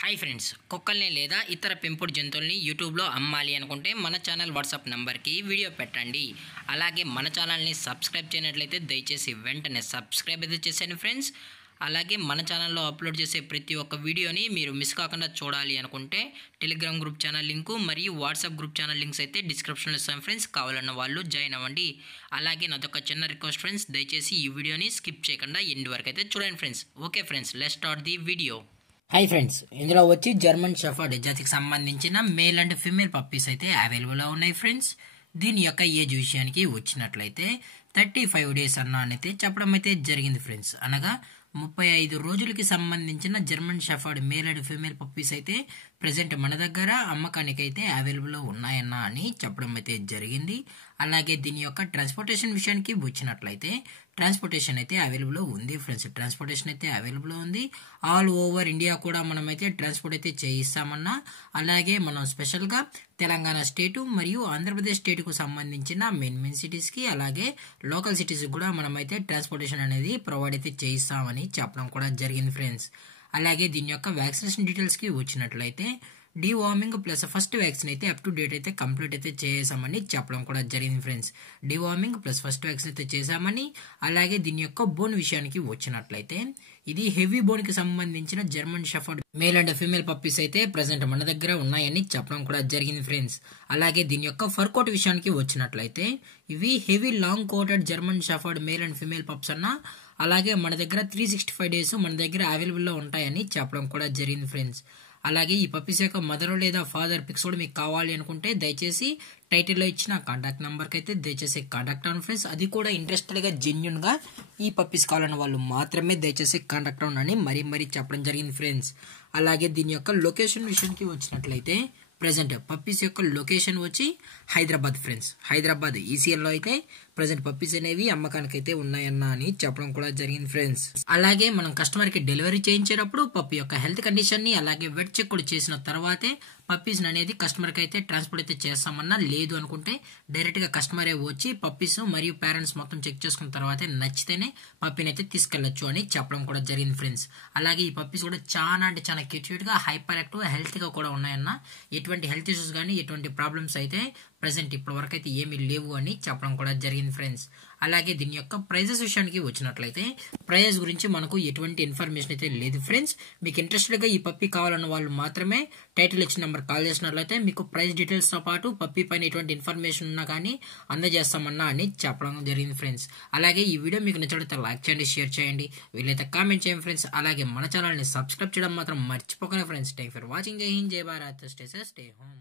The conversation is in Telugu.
హాయ్ ఫ్రెండ్స్, కుక్కల్ని లేదా ఇతర పెంపుడు జంతువుల్ని యూట్యూబ్లో అమ్మాలి అనుకుంటే మన ఛానల్ వాట్సాప్ నెంబర్కి వీడియో పెట్టండి. అలాగే మన ఛానల్ని సబ్స్క్రైబ్ చేయనట్లయితే దయచేసి వెంటనే సబ్స్క్రైబ్ అయితే చేసేయండి ఫ్రెండ్స్. అలాగే మన ఛానల్లో అప్లోడ్ చేసే ప్రతి ఒక్క వీడియోని మీరు మిస్ కాకుండా చూడాలి అనుకుంటే టెలిగ్రామ్ గ్రూప్ ఛానల్ లింకు మరియు వాట్సాప్ గ్రూప్ ఛానల్ లింక్స్ అయితే డిస్క్రిప్షన్లో ఇస్తాను ఫ్రెండ్స్. కావాలన్న వాళ్ళు జాయిన్ అవ్వండి. అలాగే నాదొక చిన్న రిక్వెస్ట్ ఫ్రెండ్స్, దయచేసి ఈ వీడియోని స్కిప్ చేయకుండా ఎండ్ వరకు అయితే చూడండి friends. Okay friends, let's start the video. Hi friends, ఇందులో వచ్చి జర్మన్ షెఫర్డ్ జాతికి సంబంధించిన మేల్ అండ్ ఫీమేల్ పప్పీస్ అయితే అవైలబుల్గా ఉన్నాయి ఫ్రెండ్స్. దీని యొక్క ఏజ్ విషయానికి వచ్చినట్లయితే 35 days అయితే చెప్పడం అయితే జరిగింది ఫ్రెండ్స్. అనగా 35 రోజులకి సంబంధించిన German shepherd male and female puppies అయితే ప్రజెంట్ మన దగ్గర అమ్మకానికి అయితే అవైలబుల్లో ఉన్నాయన్నా అని చెప్పడం అయితే జరిగింది. అలాగే దీని యొక్క ట్రాన్స్పోర్టేషన్ విషయానికి వచ్చినట్లయితే ట్రాన్స్పోర్టేషన్ అయితే అవైలబుల్లో ఉంది ఫ్రెండ్స్. ట్రాన్స్పోర్టేషన్ అయితే అవైలబుల్లో ఉంది. ఆల్ ఓవర్ ఇండియా కూడా మనం అయితే ట్రాన్స్పోర్ట్ అయితే చేయిస్తామన్నా. అలాగే మనం స్పెషల్గా తెలంగాణ స్టేటు మరియు ఆంధ్రప్రదేశ్ స్టేట్కు సంబంధించిన మెయిన్ సిటీస్కి అలాగే లోకల్ సిటీస్కి కూడా మనం అయితే ట్రాన్స్పోర్టేషన్ అనేది ప్రొవైడ్ అయితే చేయిస్తామని చెప్పడం కూడా జరిగింది ఫ్రెండ్స్. అలాగే దీని యొక్క వ్యాక్సినేషన్ డీటెయిల్స్కి వచ్చినట్లయితే డివార్మింగ్ ప్లస్ ఫస్ట్ వ్యాక్సిన్ అయితే అప్ టు డేట్ అయితే కంప్లీట్ అయితే చేసామని చెప్పడం కూడా జరిగింది friends. Deworming plus first vaccine అయితే చేసామని. అలాగే దీని యొక్క బోన్ విషయానికి వచ్చినట్లయితే ఇది హెవీ బోన్ కి సంబంధించిన German shepherd male and female puppies అయితే ప్రెసెంట్ మన దగ్గర ఉన్నాయని చెప్పడం కూడా జరిగింది ఫ్రెండ్స్. అలాగే దీని యొక్క ఫర్ కోట్ విషయానికి వచ్చినట్లయితే ఇవి heavy long coated German shepherd male and female pups అన్న. అలాగే మన దగ్గర 365 days మన దగ్గర అవైలబుల్లో ఉంటాయని చెప్పడం కూడా జరిగింది ఫ్రెండ్స్. అలాగే ఈ పప్పీస్ యొక్క మదర్ లేదా ఫాదర్ పిక్స్ కూడా మీకు కావాలి అనుకుంటే దయచేసి టైటిల్లో ఇచ్చిన కాంటాక్ట్ నెంబర్కి అయితే దయచేసి కాంటాక్ట్ అవ్వండి ఫ్రెండ్స్. అది కూడా ఇంట్రెస్టెడ్గా జెన్యున్గా ఈ పప్పీస్ కావాలన్న వాళ్ళు మాత్రమే దయచేసి కాంటాక్ట్ అవ్వండి మరీ చెప్పడం జరిగింది ఫ్రెండ్స్. అలాగే దీని యొక్క లొకేషన్ విషయానికి వచ్చినట్లయితే ప్రజెంట్ పప్పీస్ యొక్క లొకేషన్ వచ్చి హైదరాబాద్ ఫ్రెండ్స్. హైదరాబాద్ ఈసీఎల్లో అయితే ప్రజెంట్ పప్పీస్ అనేవి అమ్మకానికి అయితే ఉన్నాయన్నా అని చెప్పడం కూడా జరిగింది ఫ్రెండ్స్. అలాగే మనం కస్టమర్ కి డెలివరీ చేయించేటప్పుడు పప్పీ యొక్క హెల్త్ కండిషన్ ని అలాగే వెట్ చెక్ కూడా చేసిన తర్వాతే పప్పీస్ అనేది కస్టమర్ కి అయితే ట్రాన్స్పోర్ట్ అయితే చేస్తామన్నా. లేదు అనుకుంటే డైరెక్ట్ గా కస్టమరే వచ్చి పప్పీస్ మరియు పేరెంట్స్ మొత్తం చెక్ చేసుకున్న తర్వాతే నచ్చితేనే పప్పీని అయితే తీసుకెళ్లొచ్చు అని చెప్పడం కూడా జరిగింది ఫ్రెండ్స్. అలాగే ఈ పప్పీస్ కూడా చాలా అంటే చాలా క్యూట్ గా హైపర్ యాక్టివ్ హెల్త్ గా కూడా ఉన్నాయన్న. ఎటువంటి హెల్త్ ఇష్యూస్ కానీ ఎటువంటి ప్రాబ్లమ్స్ అయితే ప్రెసెంట్ ఇప్పటి వరకు అయితే ఏమీ లేవు అని చెప్పడం కూడా జరిగింది ఫ్రెండ్స్. అలాగే దీని యొక్క ప్రైజెస్ విషయానికి వచ్చినట్లయితే ప్రైజెస్ గురించి మనకు ఎటువంటి ఇన్ఫర్మేషన్ అయితే లేదు ఫ్రెండ్స్. మీకు ఇంట్రెస్టెడ్ గా ఈ పప్పీ కావాలన్న వాళ్ళు మాత్రమే టైటిల్ ఇచ్చిన నెంబర్ కాల్ చేసినట్లయితే మీకు ప్రైస్ డీటెయిల్స్ తో పాటు పప్పీ పైన ఎటువంటి ఇన్ఫర్మేషన్ ఉన్నా కానీ అందజేస్తామన్నా అని చెప్పడం జరిగింది ఫ్రెండ్స్. అలాగే ఈ వీడియో మీకు నచ్చినట్లయితే లైక్ చేయండి, షేర్ చేయండి, వీలైతే కామెంట్ చేయండి ఫ్రెండ్స్. అలాగే మన ఛానల్ ని సబ్స్క్రైబ్ చేయడం మాత్రం మర్చిపోకండి ఫ్రెండ్స్. Thank for watching. జై హింద్, జై Bharat, stay safe, stay home.